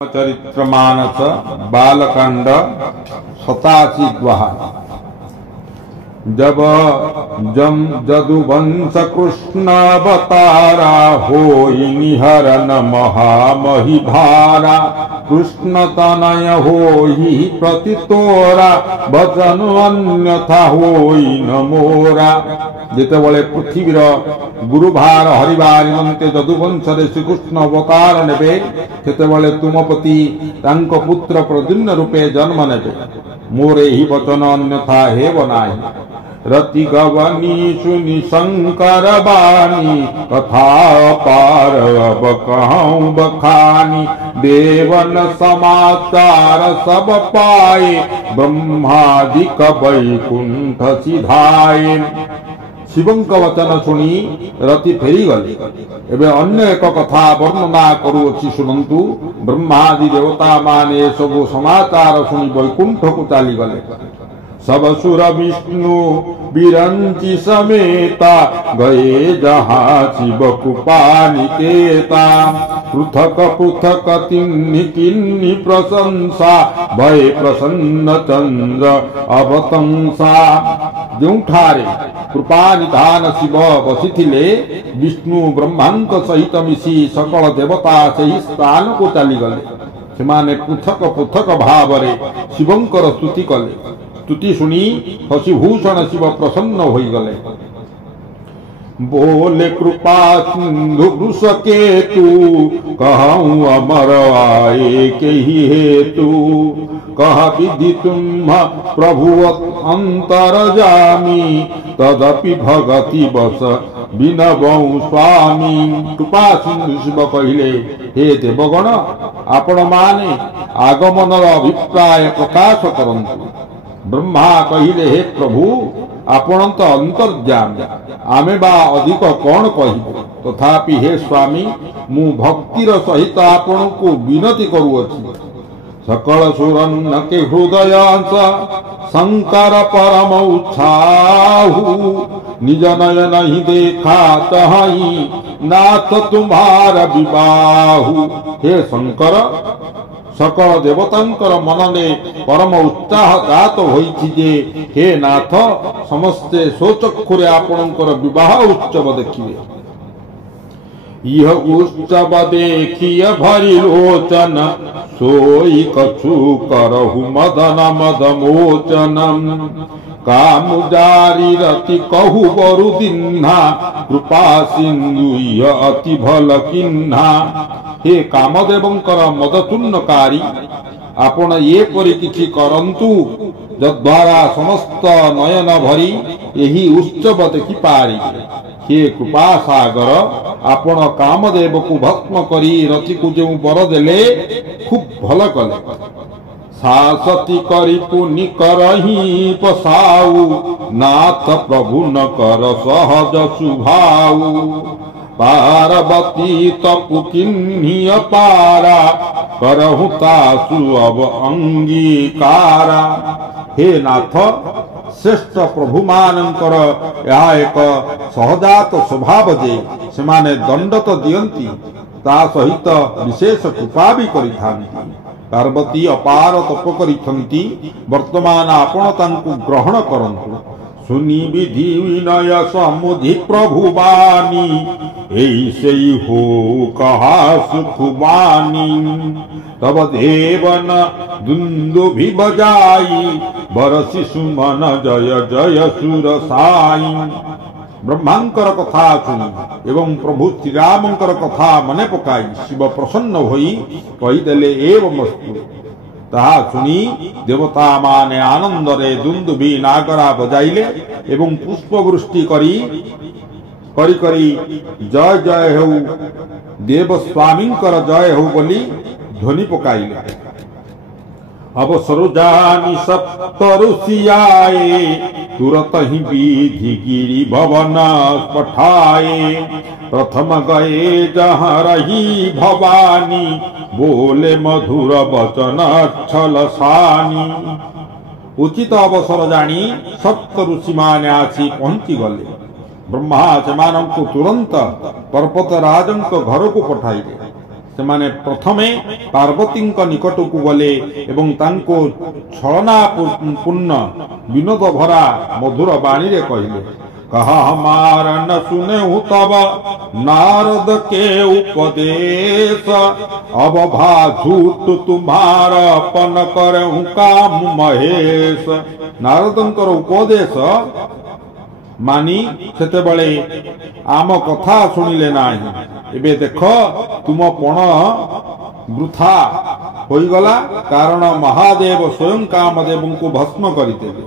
चरित्रमानस बालकांड 87वां। जब जदुवंश कृष्ण अवतारा होई निहरन महामही भारा। कृष्ण तनय होई प्रतितोरा वचन अन्यथा होई न मोरा। जेतेबळे पृथ्वीर गुरुभार हरिबार निमंते जदुवंश श्रीकृष्ण अवतार नेबे सेतेबळे तुमपति तांको पुत्र प्रद्युम्न रूपे जन्म नेबे। मोरे ही वचन अन्यथा हेव नाही। रति गवनी सुनि शंकर बानी कथा पार अब कहूं बखानी। देवन समाचार सब पाए ब्रह्मादिक वैकुंठ सिधाए। शिवंक वचन शुणी रति फेरी गले। एबे अन्य एक कथा वर्णना करूअछि शुणंतु। ब्रह्मादि देवता माने सब समाचार शुणी वैकुंठ को चली गले। सब सुर विष्णु बिरंची समेता गए जहाँ शिव कृपा निकेता। पृथक पृथक तिन्नि किन्नि प्रशंसा भय प्रसन्न चंद्र अवतंसा। जोठारे कृपा निधान शिव बसिथिले विष्णु ब्रह्मांक सहित मिसी सकल देवता सही स्थान को चली गले। सेमाने पृथक पृथक भावरे शिवंकर स्तुति कले। स्तुति सुनी शशिभूषण शिव प्रसन्न होई गले। बोले कृपा सिंधु वृष केतु कहूँ अमर आए के ही हेतु। कह विधि तुम प्रभु अंतर जामी तदपि भगति बस विनवऊ स्वामी। कृपा सिंधु शिव कहिले हे देवगण आपण माने आगमनर अभिप्राय प्रकाश करंतु। ब्रह्मा कहिले हे प्रभु आपण तो अंतर्जामी आमे बा अधिक कौन कहिबो। तथापि हे स्वामी मु भक्तिर सहित आपण को विनती करूअछि। सकल सुरन्न के हृदयांश शंकर परम उत्साहु। निज नयन ही देखा तहि नाथ तुम्हारा विबाहु। हे शंकर सकल देवतांकर मनने परम उत्साह जात होइछि जे हे नाथ समस्ते सोचक्षुरे आपणकर विवाह उत्सव देखिवे। यह उत्सव देखिय भरि लोचन सोई कछु करहु मदन मद मोचनम। काम जारी रति कहु बरु दिन्हा कृपा सिंधु अति भल किन्हा। हे कामदेवंकर मदतुन्नकारी आपण ये परि किछि करंतु जद्वारा समस्त नयन भरी एही उत्सव देखि पारिबे। हे कृपा सागर आपण कामदेव को भस्म करी रति को जो बर देले खूब भल कले। सासती करी पुनि करही पसाऊ नाथ प्रभु न कर सहज सुभाऊ। पार्वती तपु किन्हि अपारा करहु तासु अब अंगीकारा। हे नाथ श्रेष्ठ प्रभु मानकर यह एक सहजात स्वभाव जे सेमाने दंड तो दियंती ता सहित विशेष कृपा भी करिथांती। पार्वती अपार तप करिथंती वर्तमान आपण तांकु ग्रहण करंतु। सुनी विधि विनय समुधि प्रभु बानी ऐसे हो कहा सुखबानी। तब देवन दुंदुभि बजाई बरसी सुमन जय जय सुर साई। ब्रह्मांकर कथा सुनी एवं प्रभु श्रीरामंकर कथा मने पकाई शिव प्रसन्न होई कहीदेले एवमस्तु। ताहा सुनी देवता माने आनंद रे दुंदुभि नागरा बजाइले एवं पुष्पवृष्टि करी करी जय जय हो देव स्वामींकर जय हो बोली ध्वनि पकाइले। अब सरोजानी सप्त ऋषियाए तुरत ही विधि गिरी भवन पठाए। प्रथम गए जहाँ रही भवानी बोले मधुर वचन छल सानी। उचित अवसर जानी सप्त ऋषि माने आसी पहुंची गले। ब्रह्मा सेमानंकु तुरंत पर्वत राजंक घर को पठाइले। ସେମାନେ ପ୍ରଥମେ ପାର୍ବତୀଙ୍କ ନିକଟକୁ ଗଲେ ଏବଂ ତାଙ୍କୁ ଛଳନା ପୂର୍ଣ୍ଣ ବିନୋଦ ଭରା ମଧୁର ବାଣୀରେ କହିଲେ, कहा हमारा न सुने तब नारद के उपदेश, अब भा झूठ तुम्हारा पन करहु काम महेश। नारदंकर उपदेश मानी सेतेबेले आम कथा शुणिले नाही। एबे देख तुम पण वृथा होइगला, कारण महादेव स्वयं कामदेव को भस्म करिदेले।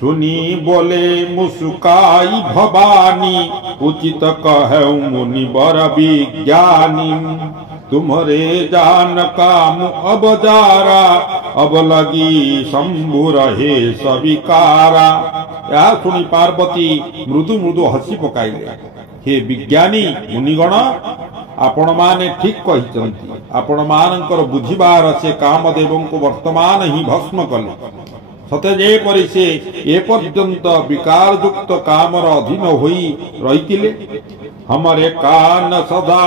सुनी बोले मुस्काई भवानी, उचित कहऊ मुनि बर विज्ञानी। तुम्हारे जान काम अब जारा, अब लगी शंभु रहे सविकारा। या सुनी पार्वती मृदु मृदु हसी पकाइले। हे विज्ञानी मुनिगण, आपण माने ठीक कहिचंती। आपण मानकर बुझिबार से कामदेव को वर्तमान ही भस्म कले। सते जेपरि से ए पर्यंत विकारयुक्त कामर अधीन होई रहितिले। हमरे कान सदा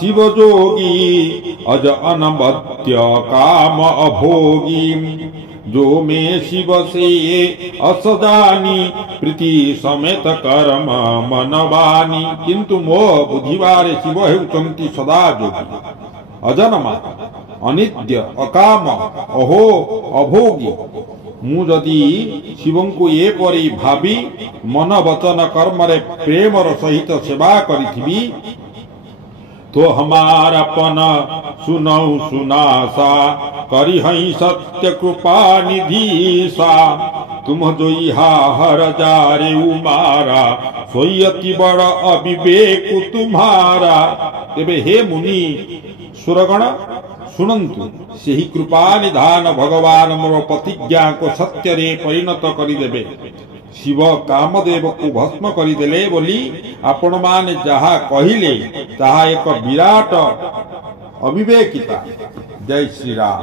शिव जोगी, अज अनबद्य काम अभोगी। जो में शिव से असजानी, प्रीति समेत कर्म मनवानी। किंतु मो बुझिबारे शिव हेउचंती सदा जोगी, अजन्मा, अनित्य, अकाम, अहो, अभोगी। मु जदि शिवं को ये परी भावी मन वचन कर्म रे प्रेमर सहित सेवा करिथिबी, तो हमारापन सुनौ सुनासा, करी हई सत्य कृपा निधीसा। तुम जो इहा हर जारे उमारा, सोई अति बड़ अविवेक तुम्हारा। तेबे हे मुनि सुरगण शुणंतु, से ही कृपा निधान भगवान मोर प्रतिज्ञा को सत्य रे परिणत करिदेबे। शिव कामदेव को भस्म करिदेले बोली आपण माने जहा कहिले ताहा एक विराट अविवेकिता। जय श्री राम।